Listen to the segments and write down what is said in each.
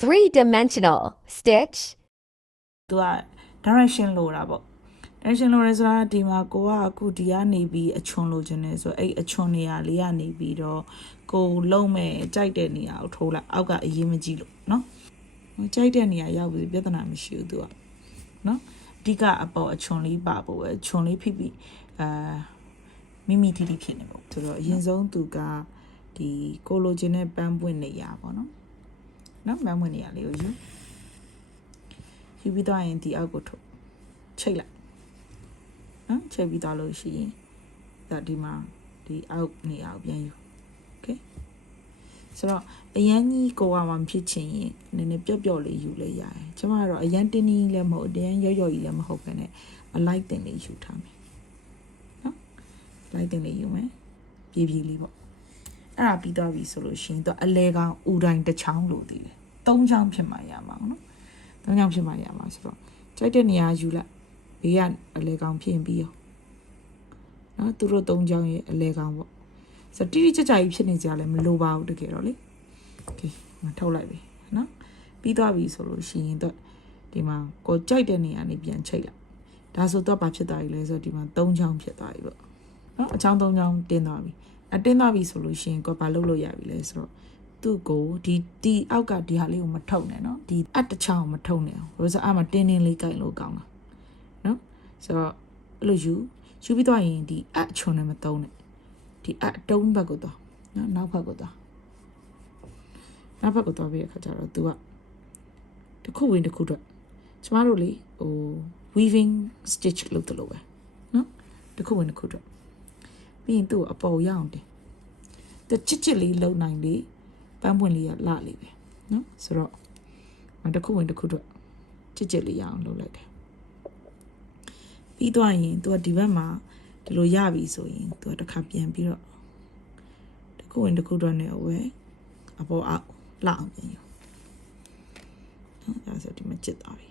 3-dimensional stitch သူက direction လို့တာပေါ့ direction လို့ရဲဆိုတာဒီမှာကိုကအခုဒီကနေပြီးအချွန်လို့ခြင်းနေဆိုအဲ့အချွန်နေရာလေးကနေပြီးတော့ကိုလုံးမဲ့ကြိုက်တဲ့နေရာကိုထိုးလိုက်အောက်ကအရင်မကြည့်လို့နော်ကြိုက်တဲ့နေရာရောက်ပြီးပြဿနာမရှိဘူးသူကနော်အဓိကအပေါ်အချွန်လေးပါဖို့ပဲချွန်လေးဖိပြီးမိမိတီတီဖြစ်နေပေါ့ဆိုတော့အရင်ဆုံးသူကဒီကိုလိုချင်တဲ့ပန်းပွင့်နေရပေါ့နော်ပန်းပွင့်နေရလေးကိုယူပြီးတော့ရင်ဒီအောက်ကိုထုတ်ချိတ်လိုက်နော်ချိတ်ပြီးတော့လို့ရှိရင်ဒါဒီမှာဒီအောက်နေရာကိုပြန်ယူโอเคဆိုတော့အရန်ကြီးကိုကမှမဖြစ်ချင်ရင်နည်းနည်းပျော့ပျော့လေးယူလဲရတယ်ကျမကတော့အရန်တင်းတင်းလည်းမဟုတ်အရန်ရော့ရော့ကြီးလည်းမဟုတ်ပဲနဲ့အလိုက်တင်လေးယူထားမယ်နော်လိုက်တင်လေးယူမယ်ပြေးပြေးလေးပေါ့အဲ့ဒါပြီးသွားပြီဆိုလို့ရှိရင်တော့အလဲကောင်ဥတိုင်းတစ်ချောင်းလို့တည်တယ်၃ချောင်းဖြစ်မှရမှာနော်၃ချောင်းဖြစ်မှရမှာဆိုတော့ကြိုက်တဲ့နေရာယူလိုက်ဘေးကအလဲကောင်ဖြစ်ရင်ပြီးရောနော်သူတို့၃ချောင်းရဲ့အလဲကောင်ပေါ့ဆိုတော့တိတိကျကျကြီးဖြစ်နေကြလည်းမလိုပါဘူးတကယ်တော့လေโอเคငါထုတ်လိုက်ပြီနော်ပြီးသွားပြီဆိုလို့ရှိရင်တော့ဒီမှာကိုကြိုက်တဲ့နေရာနေပြန်ချိတ်လိုက်ဒါဆိုတော့ဘာဖြစ်သွားပြီလဲဆိုတော့ဒီမှာ၃ချောင်းဖြစ်သွားပြီပေါ့နော်အချောင်း၃ချောင်းတင်းသွားပြီတင်းသွားပြီဆိုလို့ရှိရင်ကိုဘာလုပ်လို့ရပြီလဲဆိုတော့သူ့ကိုဒီအောက်ကဒီဟာလေးကိုမထုတ်နဲ့နော်ဒီအတစ်ချောင်းမထုတ်နဲ့ဘာလို့ဆိုအမှတင်းတင်းလေးကြိုက်လို့ကောင်းတာနော်ဆိုတော့အဲ့လိုယူပြီးသွားရင်ဒီအချွန်နဲ့မသုံးနဲ့ဒီအတုံးဘက်ကိုတော့နော်နောက်ဘက်ကိုတော့ပြီးတဲ့ခါကျတော့ तू ကတစ်ခုဝင်တစ်ခုတော့ကျမတို့လေဟို weaving stitch လုပ်တယ်လို့ပဲနော်တစ်ခုဝင်တစ်ခုတော့ပြီးရင်သူ့အပေါ်ရအောင်တင်တချစ်လေးလုံနိုင်လေပန်းပွင့်လေးရလှလေးပဲနော်ဆိုတော့တစ်ခုဝင်တစ်ခုတော့ချစ်လေးရအောင်လုပ်လိုက်တယ်ပြီးသွားရင် तू ကဒီဘက်မှာဒီလိုရပြီဆိုရင် तू ကတစ်ခါပြန်ပြီးတော့တစ်ခုဝင်တစ်ခုတော့ ਨੇ အဝဲအပေါ်အောက်လှအောင်ပြန်ယူနော်ဒါဆိုဒီမှာချစ်သွားပြီ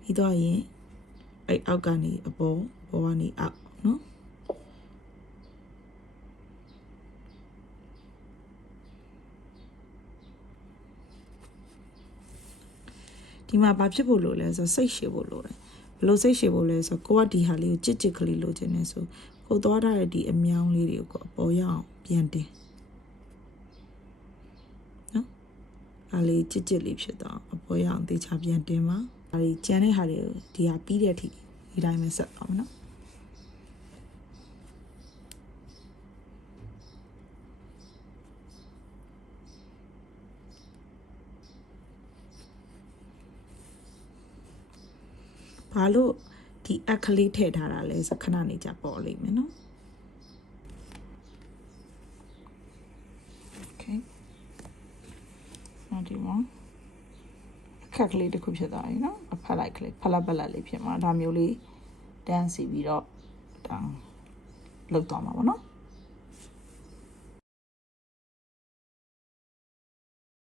ပြီးသွားရင်အဲ့အောက်ကနေအပေါ်ကနေအောက်နော်ဒီမှာဘာဖြစ်ဖို့လို့လဲဆိုစိတ်ရှည်ဖို့လို့လဲဘယ်လိုစိတ်ရှည်ဖို့လဲဆိုကိုကဒီဟာလေးကိုကြစ်ကလေးလိုချင်နေဆိုကိုသွားထားတဲ့ဒီအမြောင်းလေးတွေကိုအပေါ်ရအောင်ပြန်တင်နော်အားလေးကြစ်လေးဖြစ်တော့အပေါ်ရအောင်တေချာပြန်တင်ပါဒါကြီးကျန်တဲ့ဟာတွေကိုဒီဟာပြီးတဲ့အထိဒီတိုင်းပဲဆက်အောင်နော်ဘာလို့ဒီအခလေးထည့်ထားတာလဲဆိုခဏနေကြပေါ်လိမ့်မယ်နော်โอเคဒီမှာအခက်ကလေးတစ်ခုဖြစ်သွားပြီနော်အဖက်လိုက်ကလေးဖလက်ပလက်လေးဖြစ်မှာဒါမျိုးလေးတန်းစီပြီးတော့ဒါလောက်သွားမှာပေါ့နော်